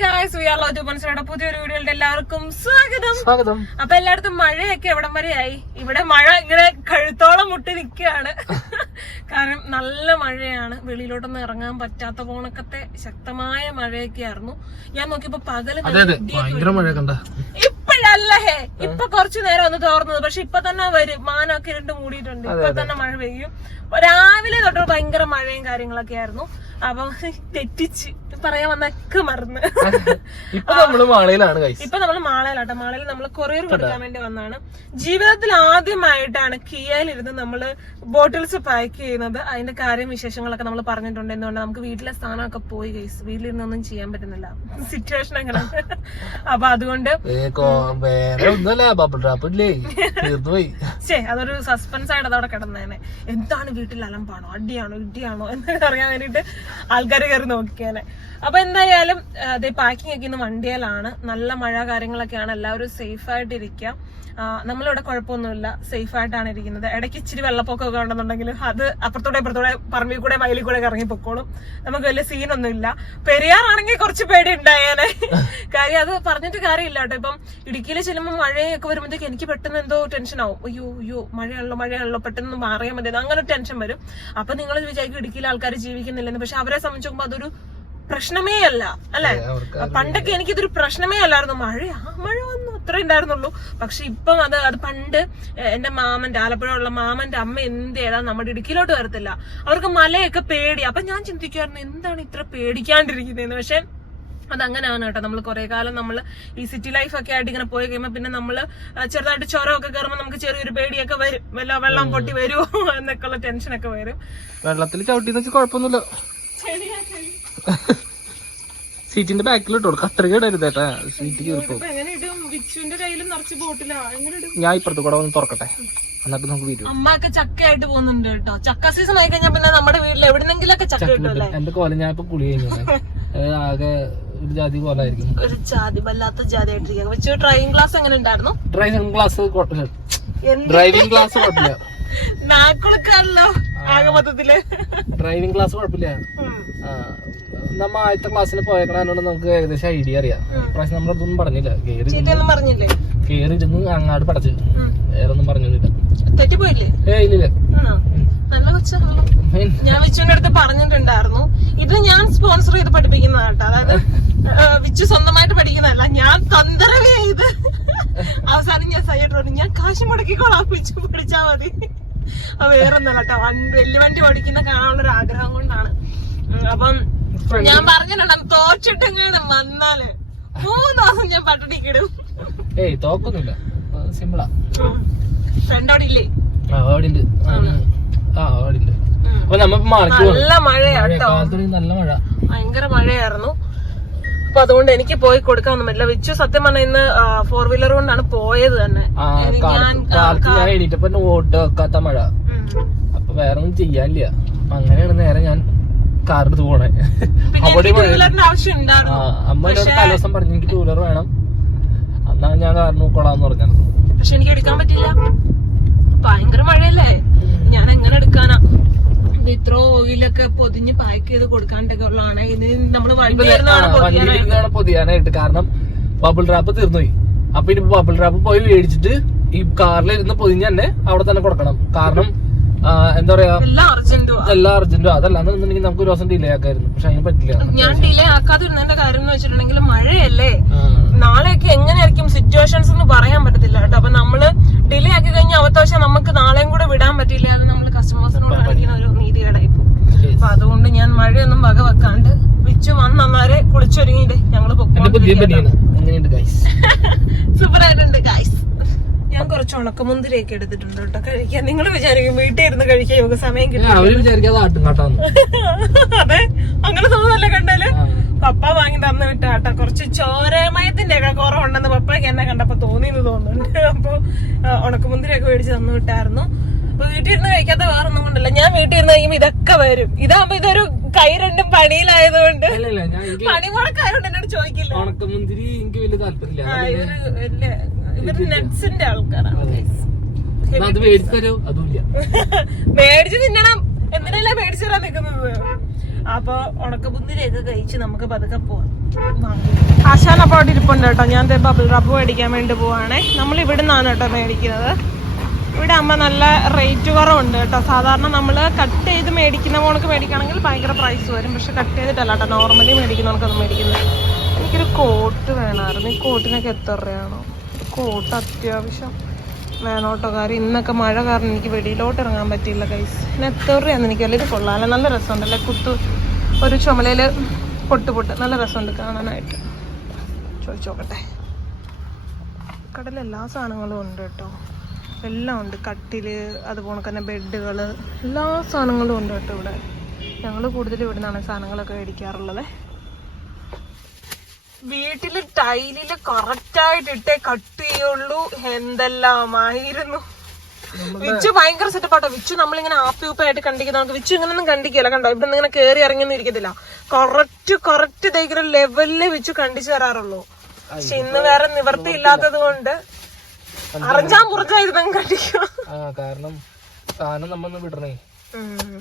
Guys we are love മനസ്സിലോടെ പുതിയൊരു വീഡിയോയുടെ എല്ലാവർക്കും സ്വാഗതം. സ്വാഗതം. അപ്പൊ എല്ലായിടത്തും മഴയൊക്കെ എവിടം വരെയായി? ഇവിടെ മഴ ഇങ്ങനെ കഴുത്തോളം മുട്ടി നിൽക്കുകയാണ്. കാരണം നല്ല മഴയാണ്. വെളിയിലോട്ടൊന്നും ഇറങ്ങാൻ പറ്റാത്ത പോണക്കത്തെ ശക്തമായ മഴയൊക്കെ ആയിരുന്നു ഞാൻ നോക്കിയപ്പോ പകൽ ഇപ്പോഴല്ല ഹേ. ഇപ്പൊ കുറച്ചു നേരം ഒന്ന് തോർന്നത്. പക്ഷെ ഇപ്പൊ തന്നെ വരും. മാനൊക്കെ ഇരുണ്ട് മൂടിയിട്ടുണ്ട്. ഇപ്പൊ തന്നെ മഴ പെയ്യും. രാവിലെ തൊട്ട് ഭയങ്കര മഴയും കാര്യങ്ങളൊക്കെ ആയിരുന്നു അപ്പം തെറ്റിച്ച് പറയാൻ വന്നൊക്കെ മറന്ന്. ഇപ്പൊ നമ്മൾ മാളയിലാണ് ഇപ്പൊ നമ്മൾ മാളയിലാട്ടോ. മാളയിൽ നമ്മൾ കൊറിയർ കൊടുക്കാൻ വേണ്ടി വന്നാണ്. ജീവിതത്തിൽ ആദ്യമായിട്ടാണ് കിയയിലിരുന്ന് നമ്മൾ ബോട്ടിൽസ് പാക്ക് ചെയ്യുന്നത്. അതിന്റെ കാര്യം വിശേഷങ്ങളൊക്കെ നമ്മൾ പറഞ്ഞിട്ടുണ്ട്. എന്തുകൊണ്ട് നമുക്ക് വീട്ടിലെ സ്ഥാനമൊക്കെ പോയി ഗൈസ് വീട്ടിലിരുന്നൊന്നും ചെയ്യാൻ പറ്റുന്നില്ല. സിറ്റുവേഷൻ എങ്ങനെ അപ്പൊ അതുകൊണ്ട് ശേ അതൊരു സസ്പെൻസ് ആയിട്ട് അതവിടെ കിടന്നേനെ. എന്താണ് വീട്ടിൽ അലമ്പാണോ? അടിയാണോ? ഇടിയാണോ? എന്നൊക്കെ അറിയാൻ വേണ്ടിട്ട് ആൾക്കാർ കയറി നോക്കിയാലെ അപ്പൊ എന്തായാലും പാക്കിംഗ് ഒക്കെ ഇന്ന് വണ്ടിയിലാണ്. നല്ല മഴ കാര്യങ്ങളൊക്കെയാണ്. എല്ലാവരും സേഫ് ആയിട്ട് ഇരിക്കുക ആ, നമ്മളിവിടെ കുഴപ്പമൊന്നുമില്ല. സേഫ് ആയിട്ടാണ് ഇരിക്കുന്നത്. ഇടയ്ക്ക് ഇച്ചിരി വെള്ളപ്പൊക്കമൊക്കെ ഉണ്ടെന്നുണ്ടെങ്കിൽ അത് അപ്പുറത്തൂടെ ഇപ്പുറത്തോടെ പറമ്പിൽ കൂടെ മയിലിൽ കൂടെ ഇറങ്ങി പൊക്കോളും. നമുക്ക് വലിയ സീനൊന്നും ഇല്ല പെരിയാറാണെങ്കിൽ കുറച്ച് പേടി ഉണ്ടായേനെ. കാര്യം അത് പറഞ്ഞിട്ട് കാര്യമില്ല കേട്ടോ. ഇപ്പം ഇടുക്കിയിൽ ചെല്ലുമ്പോൾ മഴയൊക്കെ വരുമ്പോഴത്തേക്ക് എനിക്ക് പെട്ടെന്ന് എന്തോ ടെൻഷൻ ആവും. അയ്യോ അയ്യോ മഴയാണല്ലോ മഴയാണല്ലോ പെട്ടെന്ന് മാറിയാൽ മതി അങ്ങനെ ടെൻഷൻ വരും. അപ്പൊ നിങ്ങൾ വിചാരിക്കും ഇടുക്കിയിലെ ആൾക്കാർ ജീവിക്കുന്നില്ലെന്ന്. പക്ഷെ അവരെ സംബന്ധിച്ച് നോക്കുമ്പോൾ അതൊരു പ്രശ്നമേ അല്ല അല്ലെ? പണ്ടൊക്കെ എനിക്കിതൊരു പ്രശ്നമേ അല്ലായിരുന്നു. മഴ ആ മഴ വന്നു അത്രേ ഉണ്ടായിരുന്നുള്ളൂ. പക്ഷെ ഇപ്പം അത് അത് പണ്ട് എന്റെ മാമന്റെ ആലപ്പുഴ ഉള്ള മാമന്റെ അമ്മ എന്ത് ചെയ്താൽ നമ്മുടെ ഇടുക്കിയിലോട്ട് വരത്തില്ല. അവർക്ക് മലയൊക്കെ പേടി. അപ്പൊ ഞാൻ ചിന്തിക്കുമായിരുന്നു എന്താണ് ഇത്ര പേടിക്കാണ്ടിരിക്കുന്നതെന്ന് പക്ഷെ അതങ്ങനെയാണ് കേട്ടോ. നമ്മൾ കുറെ കാലം നമ്മൾ ഈ സിറ്റി ലൈഫ് ഒക്കെ ആയിട്ട് ഇങ്ങനെ പോയി കഴിയുമ്പോൾ പിന്നെ നമ്മൾ ചെറുതായിട്ട് ചുരമൊക്കെ കയറുമ്പോൾ നമുക്ക് ചെറിയൊരു പേടിയൊക്കെ വരും. വല്ല വെള്ളം പൊട്ടി വരുമോ എന്നൊക്കെയുള്ള ടെൻഷനൊക്കെ വരും. വെള്ളത്തിൽ ചവിട്ടി കുഴപ്പമൊന്നുമില്ല. സീറ്റിന്റെ ബാക്കിൽ കൊടുക്കും. കത്രിക ഇടരുത് കേട്ടാ സീറ്റ് കീറിപ്പോ ഇപ്പൊ എങ്ങനെ ഇടും? വിച്ചുവിന്റെ കയ്യിലും നിറച്ച് ബോട്ടിലാ. എങ്ങനെ ഇടും? ഞാൻ ഇപ്പുറത്ത് കൂടെ ഒന്ന് തുറക്കട്ടെ. എന്നിട്ട് നമുക്ക് വീഡിയോ അമ്മയൊക്കെ ചക്കയായിട്ട് പോകുന്നുണ്ട് കേട്ടോ. ചക്ക സീസൺ ആയി കഴിഞ്ഞാൽ പിന്നെ നമ്മുടെ വീട്ടിൽ എവിടെന്നെങ്കിലും ഒക്കെ ചക്ക കിട്ടും എന്റെ കോലം ഞാൻ ഇപ്പൊ കുളി കഴിഞ്ഞു. ആകെ ഒരു ജാതി കോലായിരിക്കും ഒരു ജാതി വല്ലാത്ത ജാതി ആയിട്ടിരിക്കുക വെച്ച് ഡ്രൈവിംഗ് ക്ലാസ് എങ്ങനെ ഉണ്ടായിരുന്നു? ഡ്രൈവിംഗ് ക്ലാസ് കുഴപ്പമില്ല എന്ത്? ഡ്രൈവിംഗ് ക്ലാസ് കുഴപ്പമില്ല നാക്കുളക്കാണല്ലോ ആകെ മൊത്തത്തിൽ. ഡ്രൈവിംഗ് ക്ലാസ് കുഴപ്പമില്ല ആ, നമ്മ ആദ്യത്തെ ക്ലാസ്സിൽ പോയേക്കണോണ്ട് നമുക്ക് ഏകദേശം ഐഡിയ അറിയാം. പ്രാവശ്യം നമ്മളൊന്നും പറഞ്ഞില്ല. കേറി ചീത്തയൊന്നും പറഞ്ഞില്ലേ? കേറി ഇരുന്ന് അങ്ങാട് പടച്ച്. വേറെ ഒന്നും പറഞ്ഞൊന്നുമില്ല. ഏ ഇല്ലില്ല ഞാൻ വിച്ചുവിന്റെ അടുത്ത് പറഞ്ഞിട്ടുണ്ടായിരുന്നു. ഇത് ഞാൻ സ്പോൺസർ ചെയ്ത് പഠിപ്പിക്കുന്ന കേട്ടോ. അതായത് വിച്ചു സ്വന്തമായിട്ട് പഠിക്കുന്നതല്ല. ഞാൻ തന്ത്രവേ ചെയ്ത് അവസാനം ഞാൻ സൈഡ് പറഞ്ഞു ഞാൻ കാശ് മുടക്കിക്കോളാം. വിച്ചു പഠിച്ചാ മതി. വേറെ വേറൊന്നല്ല കേട്ടോ. വണ്ടി വലിയ വണ്ടി ഓടിക്കുന്ന കാണാനുള്ള ഒരു ആഗ്രഹം കൊണ്ടാണ് അപ്പം ഞാൻ പറഞ്ഞിട്ടുണ്ട് തോറ്റിട്ടെങ്ങനെ വന്നാൽ. മൂന്ന് ദിവസം ഞാൻ പട്ടിണിക്കിടും ഏയ് തോക്കൊന്നുമില്ല. സിമ്പിളാ ഫ്രണ്ട് അവിടെ ഇല്ലേ? ആ അവിടെ ഉണ്ട് ആ അപ്പൊ നമ്മ മാർക്ക് നല്ല മഴയാട്ടോ നല്ല മഴ. ഭയങ്കര മഴയായിരുന്നു. അപ്പൊ അതുകൊണ്ട് എനിക്ക് പോയി കൊടുക്കാനൊന്നും പറ്റില്ല. വിച്ചു സത്യം പറഞ്ഞ ഇന്ന് ഫോർ വീലർ കൊണ്ടാണ് പോയത് തന്നെ. ഞാൻ എണീറ്റപ്പോ ഓട്ട് വെക്കാത്ത മഴ. അപ്പൊ വേറെ ഒന്നും ചെയ്യാനില്ല അങ്ങനെയാണ് നേരെ ഞാൻ കാറെടുത്ത് പോണേ. അവിടെ അമ്മ എന്നോട് തലേദിവസം പറഞ്ഞു എനിക്ക് ടൂ വീലർ വേണം. എന്നാ ഞാൻ കാറിന് നോക്കോളാന്ന് പറഞ്ഞത് പക്ഷെ എനിക്ക് എടുക്കാൻ പറ്റില്ല ഭയങ്കര മഴയല്ലേ? ഞാൻ എങ്ങനെ എടുക്കാനാ? ഇത് ഇത്ര ഓയിലൊക്കെ പൊതിഞ്ഞ് പാക്ക് ചെയ്ത് കൊടുക്കാണ്ടൊക്കെ ഉള്ളതാണ്. നമ്മൾ പൊതിയാനായിട്ട്. കാരണം ബബിൾ റാപ്പ് തീർന്നുപോയി. അപ്പൊ ഇനി ബബിൾ റാപ്പ് പോയി മേടിച്ചിട്ട് ഈ കാറിലിരുന്ന് പൊതിഞ്ഞ് തന്നെ അവിടെ തന്നെ കൊടുക്കണം. കാരണം എന്താ പറയാ? എല്ലാ അർജന്റും എല്ലാ അർജന്റോ അതല്ലാന്നുണ്ടെങ്കിൽ നമുക്ക് ഒരു ദിവസം ഡിലേ ആക്കായിരുന്നു. പക്ഷെ അതിന് പറ്റില്ല. ഞാൻ ഡിലേ ആക്കാതിരുന്നതിന്റെ കാര്യം എന്ന് വെച്ചിട്ടുണ്ടെങ്കിൽ മഴയല്ലേ. നാളെയൊക്കെ എങ്ങനെയായിരിക്കും സിറ്റുവേഷൻസ് എന്ന് പറയാൻ പറ്റത്തില്ല കേട്ടോ. അപ്പൊ നമ്മൾ ഡിലേ ആക്കി കഴിഞ്ഞാൽ അവത്ത നമുക്ക് നാളെയും കൂടെ വിടാൻ പറ്റില്ല അത് നമ്മൾ കസ്റ്റമേഴ്സിനോട് കാണിക്കുന്ന ഒരു നീതികേടായി പോകും അപ്പൊ അതുകൊണ്ട് ഞാൻ മഴയൊന്നും വക വെക്കാണ്ട് വിച്ചു നന്നാരെ കുളിച്ചൊരുങ്ങിയിട്ട് ഞങ്ങൾ ആയിട്ടുണ്ട് ഗൈസ് ഞാൻ കുറച്ച് ഉണക്കമുന്തിരിയൊക്കെ എടുത്തിട്ടുണ്ട് കേട്ടോ. കഴിക്കാൻ. നിങ്ങൾ വിചാരിക്കും വീട്ടിൽ ഇരുന്ന് കഴിക്കാൻ നമുക്ക് സമയം കിട്ടും. അതെ അങ്ങനെ തോന്നുന്നല്ലേ കണ്ടാൽ? പപ്പ വാങ്ങി തന്നു വിട്ട കേട്ടോ. കുറച്ച് ചോരമയത്തിന്റെ ഒക്കെ കുറവുണ്ടെന്ന് പപ്പയ്ക്ക് എന്നെ കണ്ടപ്പോ തോന്നിയെന്ന് തോന്നുന്നുണ്ട്. അപ്പൊ ഉണക്കമുന്തിരിയൊക്കെ മേടിച്ച് തന്നു വിട്ടായിരുന്നു. അപ്പൊ വീട്ടിൽ ഇരുന്ന് കഴിക്കാത്ത വേറെ ഒന്നും കൊണ്ടല്ല. ഞാൻ വീട്ടിൽ ഇരുന്ന് കഴിയുമ്പോ ഇതൊക്കെ വരും. ഇതാകുമ്പോ ഇതൊരു കൈ രണ്ടും പണിയിലായതുകൊണ്ട്. അല്ല ഇല്ല ഞാൻ പണി മുടക്കായതുകൊണ്ട് എന്നോട് ചോദിക്കില്ല. ഉണക്കമുന്തിരി എനിക്ക് വലിയ താല്പര്യമില്ല. ഇവർ ആൾക്കാരാണ്. അത്. മേടിച്ചു അതുമില്ല. മേടിച്ച് തിന്നണം. എന്തിനല്ലേ മേടിച്ചു തരാൻ നിൽക്കുന്നത് അപ്പൊ ഉണക്കബുന്തിരിയൊക്കെ കഴിച്ച് നമുക്ക് പതുക്കെ പോവാം. ആശാൻ അപ്പൊ അവിടെ ഇരിപ്പുണ്ട് കേട്ടോ. ഞാൻ ബബിൾ റബ്ബ് മേടിക്കാൻ വേണ്ടി പോവാണേ. നമ്മൾ ഇവിടെ നിന്നാണ് കേട്ടോ മേടിക്കുന്നത്. ഇവിടെ ആകുമ്പോൾ നല്ല റേറ്റ് കുറവുണ്ട് കേട്ടോ. സാധാരണ നമ്മൾ കട്ട് ചെയ്ത് മേടിക്കുന്ന പോണക്ക് മേടിക്കുകയാണെങ്കിൽ ഭയങ്കര പ്രൈസ് വരും. പക്ഷെ കട്ട് ചെയ്തിട്ടല്ല കേട്ടോ. നോർമലി മേടിക്കുന്നവർക്കൊന്നും മേടിക്കുന്നത്. എനിക്കൊരു കോട്ട് വേണമായിരുന്നു. ഈ കോട്ടിനൊക്കെ എത്ര രൂപയാണോ? കോട്ട് അത്യാവശ്യം കാര്യം ഇന്നൊക്കെ മഴ കാരണം എനിക്ക് വെളിയിലോട്ട് ഇറങ്ങാൻ പറ്റിയില്ല കൈസ് പിന്നെ എത്ര രൂപയാണെന്ന് എനിക്കല്ല ഇത് കൊള്ളാമല്ലോ നല്ല രസമുണ്ടല്ലേ കുത്തു ഒരു ചുമലയിൽ പൊട്ട് പൊട്ട്. നല്ല രസമുണ്ട് കാണാനായിട്ട്. ചോദിച്ചോക്കട്ടെ കടലിൽ എല്ലാ സാധനങ്ങളും ഉണ്ട് കേട്ടോ. എല്ലാം ഉണ്ട്. കട്ടിൽ അതുപോലെ തന്നെ ബെഡുകൾ എല്ലാ സാധനങ്ങളും ഉണ്ട് കേട്ടോ ഇവിടെ. ഞങ്ങൾ കൂടുതൽ ഇവിടെ നിന്നാണ് സാധനങ്ങളൊക്കെ മേടിക്കാറുള്ളത്. വീട്ടിൽ ടൈലിൽ കറക്റ്റ് ആയിട്ട് ഇട്ടേ കട്ട് ചെയ്യുള്ളൂ എന്തെല്ലാമായിരുന്നു വിച്ചു ഭയങ്കര സെറ്റപ്പാട്ടോ. വിച്ചു നമ്മളിങ്ങനെ ആപ്പി ഉപ്പായിട്ട് കണ്ടിക്കുന്ന നമുക്ക് വിച്ചു ഇങ്ങനൊന്നും ഒന്നും കണ്ടിക്കല കണ്ടോ? ഇവിടെ ഇങ്ങനെ കയറി ഇറങ്ങിയൊന്നും ഇരിക്കത്തില്ല. കറക്റ്റ് കറക്റ്റ് ഇതേക്കൊരു ലെവലിൽ വിച്ചു കണ്ടിച്ചു തരാറുള്ളൂ. പക്ഷെ ഇന്ന് വേറെ നിവർത്തി ഇല്ലാത്തത് കൊണ്ട് അറിഞ്ഞാൻ പുറത്തായിരുന്നു കണ്ടിക്കും ആ കാരണം സാധനം നമ്മൊന്ന് വിടണേ.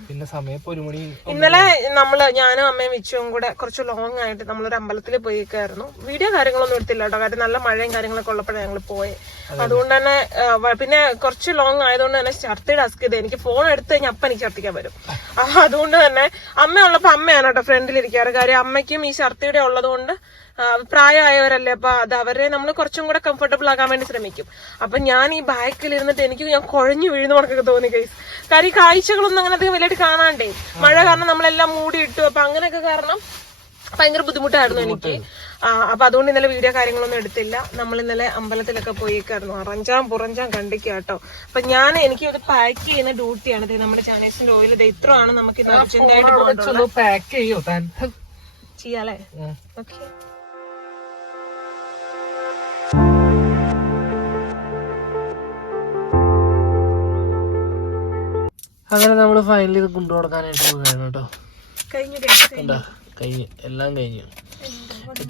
പിന്നെ സമയം ഇപ്പൊ ഒരു മണി ഇന്നലെ നമ്മൾ ഞാനും അമ്മയും വിച്ചും കൂടെ കുറച്ച് ലോങ് ആയിട്ട് നമ്മളൊരു അമ്പലത്തിൽ പോയിക്കായിരുന്നു വീഡിയോ കാര്യങ്ങളൊന്നും എടുത്തില്ല കേട്ടോ. കാര്യം നല്ല മഴയും കാര്യങ്ങളൊക്കെ ഉള്ളപ്പോഴാണ് ഞങ്ങൾ പോയത് അതുകൊണ്ട് തന്നെ പിന്നെ കുറച്ച് ലോങ് ആയതുകൊണ്ട് തന്നെ ഛർത്തിയുടെ ഡസ്ക് ചെയ്ത് എനിക്ക് ഫോൺ എടുത്ത് കഴിഞ്ഞാൽ അപ്പം എനിക്ക് ഛർത്തിക്കാൻ വരും. അതുകൊണ്ട് തന്നെ അമ്മ ഉള്ളപ്പോ അമ്മയാണ് കേട്ടോ ഫ്രണ്ടിൽ ഇരിക്കാറ്. കാര്യം അമ്മയ്ക്കും ഈ ഛർത്തിയുടെ ഉള്ളത് കൊണ്ട് ആ, പ്രായമായവരല്ലേ അപ്പൊ അത് അവരെ നമ്മൾ കുറച്ചും കൂടെ കംഫർട്ടബിൾ ആക്കാൻ വേണ്ടി ശ്രമിക്കും. അപ്പൊ ഞാൻ ഈ ബാക്കിൽ ഇരുന്നിട്ട് എനിക്ക് ഞാൻ കുഴഞ്ഞു വീഴുന്ന കണക്കൊക്കെ തോന്നി കൈസ് കാര്യം ഈ കാഴ്ചകളൊന്നും അങ്ങനെ അധികം വലിയായിട്ട് കാണാണ്ടേ. മഴ കാരണം നമ്മളെല്ലാം മൂടി മൂടിയിട്ടു അപ്പൊ അങ്ങനെയൊക്കെ കാരണം ഭയങ്കര ബുദ്ധിമുട്ടായിരുന്നു എനിക്ക്. അപ്പൊ അതുകൊണ്ട് ഇന്നലെ വീഡിയോ കാര്യങ്ങളൊന്നും എടുത്തില്ല. നമ്മൾ ഇന്നലെ അമ്പലത്തിലൊക്കെ പോയിക്കായിരുന്നു. അറഞ്ചാം പുറഞ്ചാം കണ്ടിക്കുക കേട്ടോ അപ്പൊ ഞാൻ എനിക്ക് ഇത് പാക്ക് ചെയ്യുന്ന ഡ്യൂട്ടിയാണ് നമ്മുടെ ചാനൽസിന്റെ ഓയിൽ ഇത് ഇത്ര നമുക്ക് ഇത് ചെയ്യാലേ. ഓക്കെ അങ്ങനെ നമ്മൾ ഫൈനലി ഇത് കൊണ്ടു കൊടുക്കാനായിട്ട് പോവുകയാണ് കേട്ടോ. കണ്ടാ കഴിഞ്ഞ് എല്ലാം കഴിഞ്ഞു.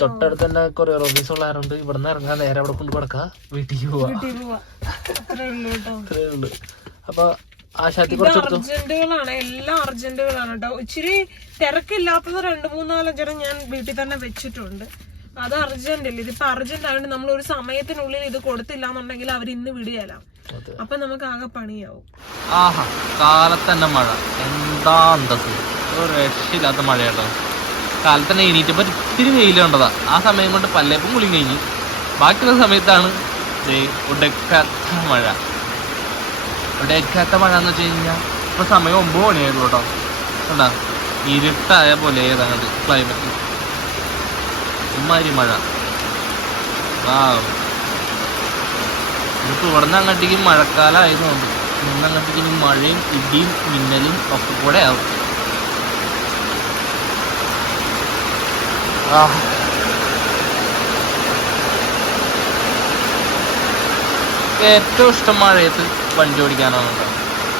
തൊട്ടടുത്ത് തന്നെ കൊറിയർ ഓഫീസ് ഉള്ളാറുണ്ട് ഇവിടുന്ന് ഇറങ്ങാൻ നേരെ അവിടെ കൊണ്ട് കൊടുക്കാം. വീട്ടിലേക്ക് പോവാ. വീട്ടിൽ പോവാ. അത്രേ ഉണ്ട് അപ്പൊ എല്ലാം അർജന്റുകളാണ് കേട്ടോ. ഇച്ചിരി തിരക്കില്ലാത്തത് രണ്ട് മൂന്നാലഞ്ചരം ഞാൻ വീട്ടിൽ തന്നെ വെച്ചിട്ടുണ്ട്. അത് അർജന്റ് അല്ലേ? ഇതിപ്പോ അർജന്റ് ആയതുകൊണ്ട് നമ്മൾ ഒരു സമയത്തിനുള്ളിൽ ഇത് കൊടുത്തില്ല എന്നുണ്ടെങ്കിൽ അവർ ഇന്ന് വിടുകയല്ല. അപ്പൊ നമുക്ക് ആകെ പണിയാവും. ആഹാ കാലത്തന്നെ മഴ. എന്താ അന്തസ്? ഒരു രക്ഷയില്ലാത്ത മഴയാട്ടോ. കാലത്തന്നെ കാലത്ത് തന്നെ എണീറ്റപ്പോൾ ഇത്തിരി വെയിൽ കണ്ടതാ. ആ സമയം കൊണ്ട് പല്ലേപ്പം കുളി കഴിഞ്ഞു. ബാക്കിയുള്ള സമയത്താണ് ഉടക്കാത്ത മഴ. ഉടക്കാത്ത മഴ എന്ന് വെച്ച് കഴിഞ്ഞാൽ ഇപ്പൊ സമയം ഒമ്പത് മണിയായിരുന്നു കേട്ടോ കണ്ടാ ഇരുട്ടായ പോലെ ഏതാണ്ട് ക്ലൈമറ്റ് ഇമ്മാതിരി മഴ. ആ ഇവിടുന്ന് അങ്ങോട്ടേക്ക് മഴക്കാലം ആയതുകൊണ്ട് ഇന്ന് അങ്ങോട്ടേക്ക് ഇനി മഴയും ഇടിയും മിന്നലും ഒക്കെ കൂടെ ആവും. ആ. ഏറ്റവും ഇഷ്ടം മഴയത്ത് വണ്ടി ഓടിക്കാനാണ്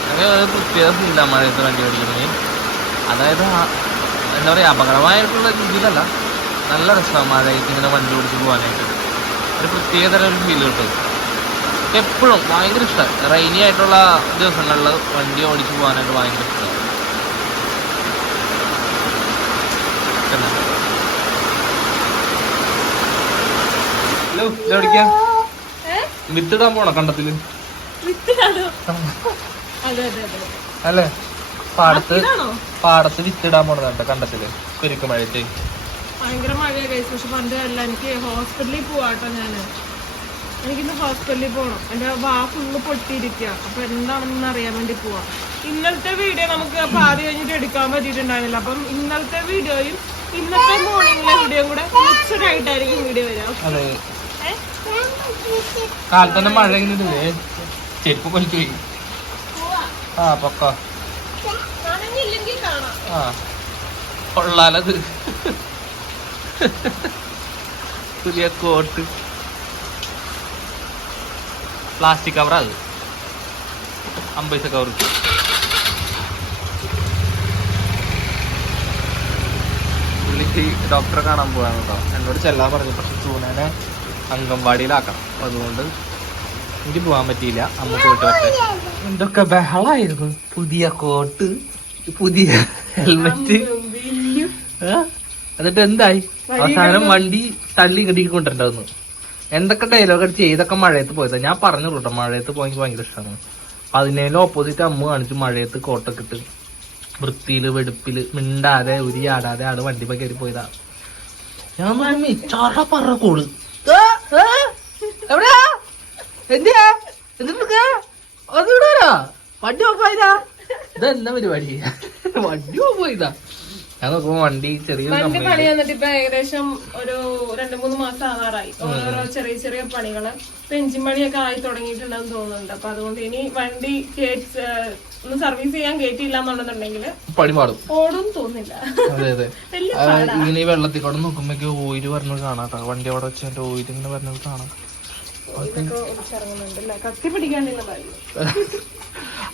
അങ്ങനെ ഒരു പ്രത്യേക ഫീല മഴയത്ത് വണ്ടി ഓടിക്കുന്നത്. അതായത് എന്താ പറയുക അപകടമായിട്ടുള്ള രീതിയിലല്ല. നല്ല രസമാണ് മഴയത്ത് ഇങ്ങനെ വണ്ടി ഓടിച്ച് പോകാനായിട്ട് ഒരു പ്രത്യേകതരം ഒരു ഫീൽ കിട്ടും. എപ്പോഴും ഭയങ്കര ഇഷ്ടമാണ് റെയിനി ആയിട്ടുള്ള ദിവസങ്ങളിൽ വണ്ടി ഓടിച്ച് പോകാനായിട്ട് ഭയങ്കര ഇഷ്ടമാണ് ഹലോ ഇതെവിടേക്കാ വിത്തിടാൻ പോണ കണ്ടത്തിൽ? അല്ലേ? പാടത്ത് പാടത്ത് വിത്തിടാൻ പോണതാണ് കണ്ടത്തിൽ. കുരുക്ക് മഴയത്ത്. ഭയങ്കര മഴയാണ് കഴിച്ചു പക്ഷെ പണ്ട് അല്ല എനിക്ക് ഹോസ്പിറ്റലിൽ പോവാട്ടോ ഞാൻ എനിക്കിന്ന് ഹോസ്പിറ്റലിൽ പോകണം എന്റെ വാ ഫുള്ള് പൊട്ടിയിരിക്കുക അപ്പൊ എന്താണെന്ന് അറിയാൻ വേണ്ടി പോവാം ഇന്നലത്തെ വീഡിയോ നമുക്ക് പാതി കഴിഞ്ഞിട്ട് എടുക്കാൻ പറ്റിയിട്ടുണ്ടായിരുന്നില്ല അപ്പം ഇന്നലത്തെ വീഡിയോയും ഇന്നത്തെ മോർണിംഗിലെ വീഡിയോയും കൂടെ മിക്സഡ് ആയിട്ടായിരിക്കും വീഡിയോ വരാം അതെ കാലത്ത് തന്നെ മഴ ചെരുപ്പ് കൊലിച്ചു പോയി ആ പൊക്ക ആ കൊള്ളാലത് പുതിയ കോട്ട് പ്ലാസ്റ്റിക് കവറാ അത്. അമ്പത് കവർ പുള്ളിക്ക് ഡോക്ടറെ കാണാൻ പോകാൻ കേട്ടോ എന്നോട് ചെല്ലാൻ പറഞ്ഞു. പക്ഷെ ചൂനേനെ അംഗൻവാടിയിലാക്കണം. അപ്പൊ അതുകൊണ്ട് എനിക്ക് പോകാൻ പറ്റിയില്ല. അമ്മ പോയിട്ട് പറ്റേ എന്തൊക്കെ ബഹളായിരുന്നു. പുതിയ കോട്ട് പുതിയ ഹെൽമെറ്റ്? എന്നിട്ട് എന്തായി? അവസാനം വണ്ടി തള്ളി ഇങ്ങോട്ടേക്ക് കൊണ്ടുണ്ടാവുന്നു എന്തൊക്കെ ഡയലോഗ് അടിച്ച് ഏതൊക്കെ മഴയത്ത് പോയതാ. ഞാൻ പറഞ്ഞു കേട്ടോ മഴയത്ത് പോയെങ്കിൽ എനിക്ക് ഭയങ്കര ഇഷ്ടമാണ് അതിനേലും ഓപ്പോസിറ്റ് അമ്മ കാണിച്ചു മഴയത്ത് കോട്ടൊക്കെ ഇട്ട് വൃത്തിയിൽ വെടുപ്പിൽ മിണ്ടാതെ ഉരിയാടാതെ ആൾ വണ്ടി പോയി കയറി പോയതാ. ഞാൻ പറഞ്ഞു ചാറ പറ? ഏ? എവിടെയാ? എന്തിയാ? വണ്ടി ഓഫായതാ. ഇതെന്താ പരിപാടി? വണ്ടി ഓഫായതാ. ഞാൻ നോക്കുമ്പോ വണ്ടി ചെറിയ വണ്ടി പണി വന്നിട്ട് ഇപ്പൊ ഏകദേശം ഒരു രണ്ടു മൂന്ന് മാസം ആവാറായി. ഓരോരോ ചെറിയ ചെറിയ പണികൾ. ഇപ്പൊ എഞ്ചിൻ പണിയൊക്കെ ആയി തുടങ്ങിയിട്ടുണ്ടെന്ന് തോന്നുന്നുണ്ട്. അപ്പൊ അതുകൊണ്ട് ഇനി വണ്ടി ഒന്ന് സർവീസ് ചെയ്യാൻ കേട്ടില്ല എന്നുണ്ടെന്നുണ്ടെങ്കിൽ പണി പാടും. ഓടും തോന്നില്ല അതെ അതെ. ഇങ്ങനെ ഈ വെള്ളത്തിൽ കൂടെ നോക്കുമ്പോ ഓയിൽ പറഞ്ഞത് കാണാം വണ്ടി അവിടെ വെച്ച് ഓയിൽ ഇങ്ങനെ പറഞ്ഞത് കാണാം. കത്തി പിടിക്കാണ്ടില്ല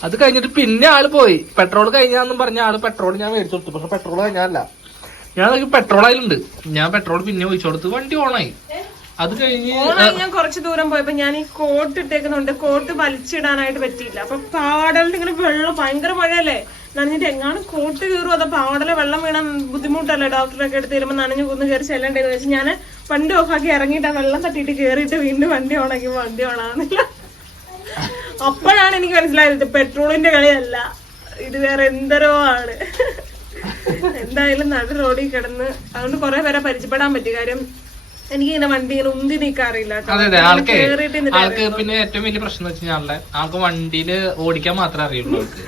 അത് കഴിഞ്ഞിട്ട് പിന്നെ ആൾ പോയി. പെട്രോൾ കഴിഞ്ഞാന്നും പറഞ്ഞ ആൾ പെട്രോൾ ഞാൻ മേടിച്ചു കൊടുത്തു. പക്ഷെ പെട്രോൾ കഴിഞ്ഞല്ല. ഞാൻ നോക്കി പെട്രോൾ അതിലുണ്ട്. ഞാൻ പെട്രോൾ പിന്നെ ഒഴിച്ചു കൊടുത്ത് വണ്ടി ഓണായി. അത് കഴിഞ്ഞ് ഞാൻ കുറച്ച് ദൂരം പോയപ്പോ ഞാൻ ഈ കോട്ട് ഇട്ടേക്കുന്നുണ്ട്. കോട്ട് വലിച്ചിടാനായിട്ട് പറ്റിയില്ല. അപ്പൊ പാടലിൽ ഇങ്ങനെ വെള്ളം ഭയങ്കര മഴയല്ലേ? നനഞ്ഞിട്ട് എങ്ങാനും കോട്ട് കീറും അതോ പാടലെ വെള്ളം വീണ ബുദ്ധിമുട്ടല്ലേ? ഡോക്ടറൊക്കെ എടുത്ത് തരുമ്പോ നനഞ്ഞു കുന്ന് കയറി ചെല്ലണ്ടേന്ന് വെച്ച് ഞാൻ വണ്ടി ഓഫാക്കി ഇറങ്ങിയിട്ട് ആ വെള്ളം തട്ടിയിട്ട് കയറിയിട്ട് വീണ്ടും വണ്ടി ഓണാക്കി. വണ്ടി ഓണാകുന്നില്ല അപ്പോഴാണ് എനിക്ക് മനസ്സിലായത് പെട്രോളിന്റെ കളിയല്ല. ഇത് വേറെ എന്തരോ ആണ്. എന്തായാലും നടു റോഡിൽ കിടന്ന് അതുകൊണ്ട് കുറെ പേരെ പരിചയപ്പെടാൻ പറ്റി. കാര്യം എനിക്ക് ഇങ്ങനെ വണ്ടി ഇങ്ങനെ ഉന്തി നീക്കാറില്ല അതെ അതെ. ആൾക്ക് ആൾക്ക് പിന്നെ ഏറ്റവും വലിയ പ്രശ്നം എന്ന് വെച്ചാൽ ആൾക്ക് വണ്ടിയിൽ ഓടിക്കാൻ മാത്രമേ അറിയുള്ളൂ ആൾക്ക്.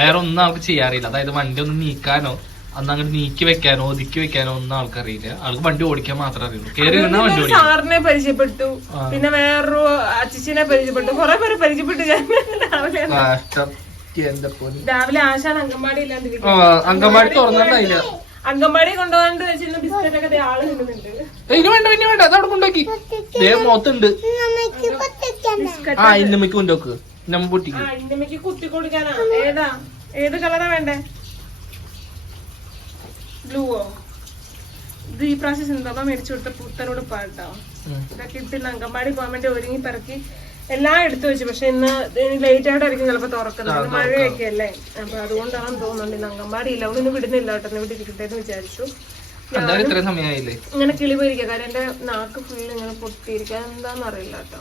വേറെ ഒന്നും ആൾക്ക് ചെയ്യാറില്ല. അതായത് വണ്ടി ഒന്ന് നീക്കാനോ അന്ന് അങ്ങോട്ട് നീക്കി വെക്കാനോ ഒതുക്കി വെക്കാനോ ഒന്നും ആൾക്കറിയില്ല. ആൾക്ക് വണ്ടി ഓടിക്കാൻ മാത്രമേ അറിയുള്ളൂ. കേറി നിന്നാ വണ്ടി ഓടിക്കും. സാറിനെ പരിചയപ്പെട്ടു. പിന്നെ വേറൊരു അച്ചിച്ചിനെ പരിചയപ്പെട്ടു. കുറെ പേരെ പരിചയപ്പെട്ടു ഞാൻ രാവിലെ. കഷ്ടം. എന്റെ പൊന്നു. രാവിലെ ആശാൻ അംഗൻവാടി ഇല്ലാണ്ടിരിക്കും ആ, അങ്കമാടി തുറന്നിട്ടില്ല അംഗൻവാടി കൊണ്ടുപോകാണ്ട് വെച്ചിരുന്ന ബിസ്ക്കറ്റ് ഒക്കെ ദേ ആൾ തിന്നുന്നുണ്ട്. ഇനി വേണ്ട ഇനി വേണ്ട. കൊണ്ടാക്കി ദേ മൊത്തുണ്ട്. ആ നമ്മ ആ ഇന്നമ്മക്ക് കുത്തി കൊടുക്കാനാ. ഏതാ? ഏത് കളറാ വേണ്ടേ? ബ്ലൂവോ ഇത് ഈ പ്രാവശ്യം സിന്ധമ്മ മേടിച്ചു കൊടുത്ത പുത്തനോട് പാട്ടോ. ഇതൊക്കെ ഇട്ടില്ല അങ്കമ്പാടി പോകാൻ വേണ്ടി ഒരുങ്ങി പറക്കി എല്ലാം എടുത്തു വെച്ചു. പക്ഷെ ഇന്ന് ലേറ്റ് ആയിട്ടായിരിക്കും ചിലപ്പോ തുറക്കുന്നത്. മഴയൊക്കെ അല്ലേ? അപ്പൊ അതുകൊണ്ടാണെന്ന് തോന്നുന്നുണ്ട്. ഇന്ന് അങ്കമ്പാടി ഇല്ല. അവിടെ ഇന്ന് വിടുന്നില്ല കേട്ടോ. ഇവിടെ ഇരിക്കട്ടെ എന്ന് വിചാരിച്ചു ഇങ്ങനെ കിളി പോയിരിക്കുക കാരണം എന്റെ നാക്ക് ഫുള്ള് ഇങ്ങനെ പൊട്ടിയിരിക്കുക. എന്താന്ന് അറിയില്ല കേട്ടോ.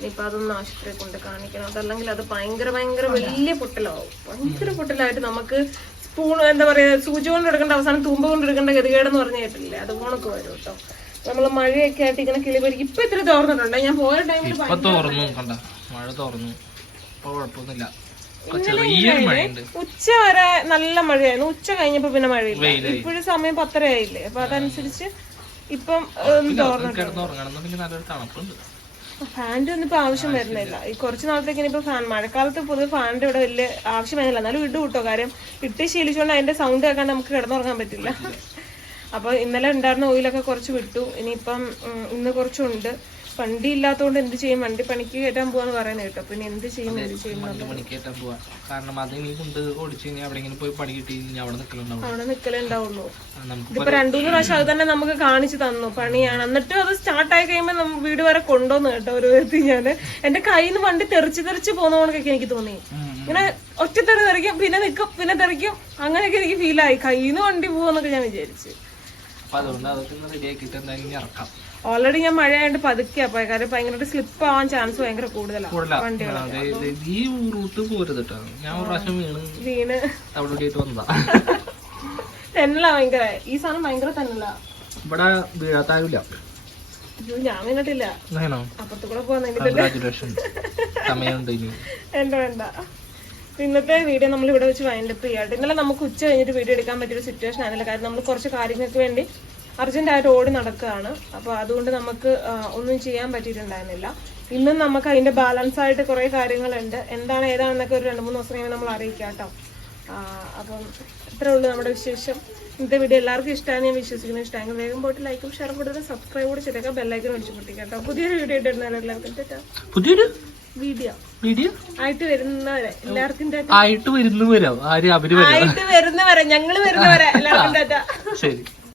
ഇനിയിപ്പൊ അതൊന്നും ആശുപത്രി കൊണ്ട് കാണിക്കണം. അതല്ലെങ്കിൽ അത് ഭയങ്കര ഭയങ്കര വലിയ പൊട്ടലാവും. ഭയങ്കര പൊട്ടലായിട്ട് നമുക്ക് സ്പൂൺ എന്താ പറയാ സൂചി കൊണ്ട് എടുക്കേണ്ട അവസാനം തൂമ്പ കൊണ്ട് എടുക്കേണ്ട ഗതികേടെന്ന് പറഞ്ഞു കേട്ടില്ലേ അത് പോണൊക്കെ വരും കേട്ടോ. നമ്മൾ മഴയൊക്കെ ആയിട്ട് ഇങ്ങനെ കിളി പോയിരിക്കും ഇപ്പൊ ഇത്ര തോർന്നിട്ടുണ്ട്. ഞാൻ പോയ ടൈമിൽ തോർന്നു കണ്ട? മഴ തോർന്നു. കുഴപ്പമൊന്നുമില്ല. ഉച്ച വരെ നല്ല മഴയായിരുന്നു. ഉച്ച കഴിഞ്ഞപ്പോ പിന്നെ മഴയില്ല. ഇപ്പോഴും സമയം പത്തര ആയില്ലേ? അപ്പൊ അതനുസരിച്ച് ഇപ്പം തോർന്നിട്ടുണ്ട്. ഫാനിന്റെ ഒന്നും ഇപ്പൊ ആവശ്യം വരുന്നില്ല. ഈ കുറച്ച് നാളത്തേക്ക് ഇനിയിപ്പോ ഫാൻ മഴക്കാലത്ത് പൊതുവെ ഫാനിന്റെ ഇവിടെ വലിയ ആവശ്യം വരുന്നില്ല. എന്നാലും ഇട്ട് കിട്ടോ കാര്യം ഇട്ട് ശീലിച്ചുകൊണ്ട് അതിന്റെ സൗണ്ട് കേൾക്കാൻ നമുക്ക് കിടന്നുറങ്ങാൻ പറ്റില്ല. അപ്പൊ ഇന്നലെ ഉണ്ടായിരുന്ന ഓയിലൊക്കെ കുറച്ച് വിട്ടു. ഇനിയിപ്പം ഇന്ന് കുറച്ചുണ്ട്. വണ്ടി ഇല്ലാത്തതുകൊണ്ട് എന്ത് ചെയ്യും? വണ്ടി പണിക്ക് കയറ്റാൻ പോവാന്ന് പറയുന്നത് കേട്ടോ. പിന്നെ എന്ത് ചെയ്യും? എന്ത് ചെയ്യും പോവാ. കാരണം അത് നീ കൊണ്ട് ഓടിച്ചു കഴിഞ്ഞാൽ എവിടെയെങ്കിലും പോയി പണി കിട്ടി കഴിഞ്ഞാൽ അവിടെ നിൽക്കലുണ്ടാവും അവിടെ നമുക്ക് ഇതിപ്പോ രണ്ടു മൂന്ന് പ്രാവശ്യം അത് തന്നെ നമുക്ക് കാണിച്ചു തന്നു. പണിയാണ്. എന്നിട്ട് അത് സ്റ്റാർട്ട് ആയി കഴിയുമ്പോൾ നമ്മൾ വീട് വരെ കൊണ്ടുവന്നു കേട്ടോ ഒരു വിധത്തിൽ ഞാൻ. എന്റെ കയ്യിൽ നിന്ന് വണ്ടി തെറിച്ച് തെറിച്ച് പോകുന്ന കണക്കൊക്കെ എനിക്ക് തോന്നി. ഇങ്ങനെ ഒറ്റ തെറി തെറിക്കും പിന്നെ നിൽക്കും പിന്നെ തെറിക്കും. അങ്ങനെയൊക്കെ എനിക്ക് ഫീൽ ആയി. കയ്യിൽ നിന്ന് വണ്ടി പോകുന്നൊക്കെ ഞാൻ വിചാരിച്ചു. അപ്പൊ അതുകൊണ്ട് അതൊക്കെ എന്തായാലും ഇറക്കാം. ഓൾറെഡി ഞാൻ മഴയായിട്ട് പതുക്കെ പോയ. കാര്യം ഭയങ്കരമായിട്ട് സ്ലിപ്പ് ആവാൻ ചാൻസ് ഭയങ്കര കൂടുതലാണ് ദേ ഈ റൂട്ട് പോരുത് ഞാൻ ഒരു പ്രാവശ്യം വീണ് വീണ്. അവിടെ വന്നതാ. തെന്നല ഭയങ്കര. ഈ സാധനം ഭയങ്കര തെന്നല. ഇവിടെ വീഴാത്താവില്ല ഞാൻ വീണിട്ടില്ല. വേണോ അപ്പുറത്ത് കൂടെ പോകാൻ സമയമുണ്ട് ഇനി. വേണ്ട വേണ്ട. ഇന്നത്തെ വീഡിയോ നമ്മൾ ഇവിടെ വെച്ച് വൈൻഡപ്പ് ചെയ്യാട്ടെ ഇന്നലെ നമുക്ക് ഉച്ച കഴിഞ്ഞിട്ട് വീഡിയോ എടുക്കാൻ പറ്റിയൊരു സിറ്റുവേഷൻ ആണല്ലോ. കാരണം നമ്മൾ കുറച്ച് കാര്യങ്ങൾക്ക് വേണ്ടി അർജന്റ് ആയിട്ട് ഓടി നടക്കുകയാണ്. അപ്പോൾ അതുകൊണ്ട് നമുക്ക് ഒന്നും ചെയ്യാൻ പറ്റിയിട്ടുണ്ടായിരുന്നില്ല. ഇന്നും നമുക്ക് അതിന്റെ ബാലൻസ് ആയിട്ട് കുറേ കാര്യങ്ങളുണ്ട്. എന്താണ് ഏതാണെന്നൊക്കെ ഒരു രണ്ട് മൂന്ന് ദിവസം കഴിയുമ്പോൾ നമ്മൾ അറിയിക്കാം കേട്ടോ. അപ്പം ഇത്രേ ഉള്ളൂ നമ്മുടെ വിശേഷം. ഇന്നത്തെ വീഡിയോ എല്ലാവർക്കും ഇഷ്ടമാണ് ഞാൻ വിശ്വസിക്കുന്നു. ഇഷ്ടമെങ്കിൽ വേഗം പോയിട്ട് ലൈക്കും ഷെയർ കൊടുത്ത് സബ്സ്ക്രൈബ് കൂടെ ചെയ്തേക്കാം. ബെല്ലൈക്കൻ വിളിച്ചു പൊട്ടിക്കാം കേട്ടോ. പുതിയൊരു വീഡിയോ ഇട്ടിരുന്നാലും എല്ലാവർക്കും. പുതിയൊരു? വീഡിയോ വീഡിയോ ആയിട്ട് വരുന്നവരെ. എല്ലാവർക്കും. ആയിട്ട് വരുന്നവരോ? വരാം ആര് അവർ വരാം? ആയിട്ട് വരുന്നവരെ. ഞങ്ങൾ വരുന്നവരെ. എല്ലാവർക്കും ശരി.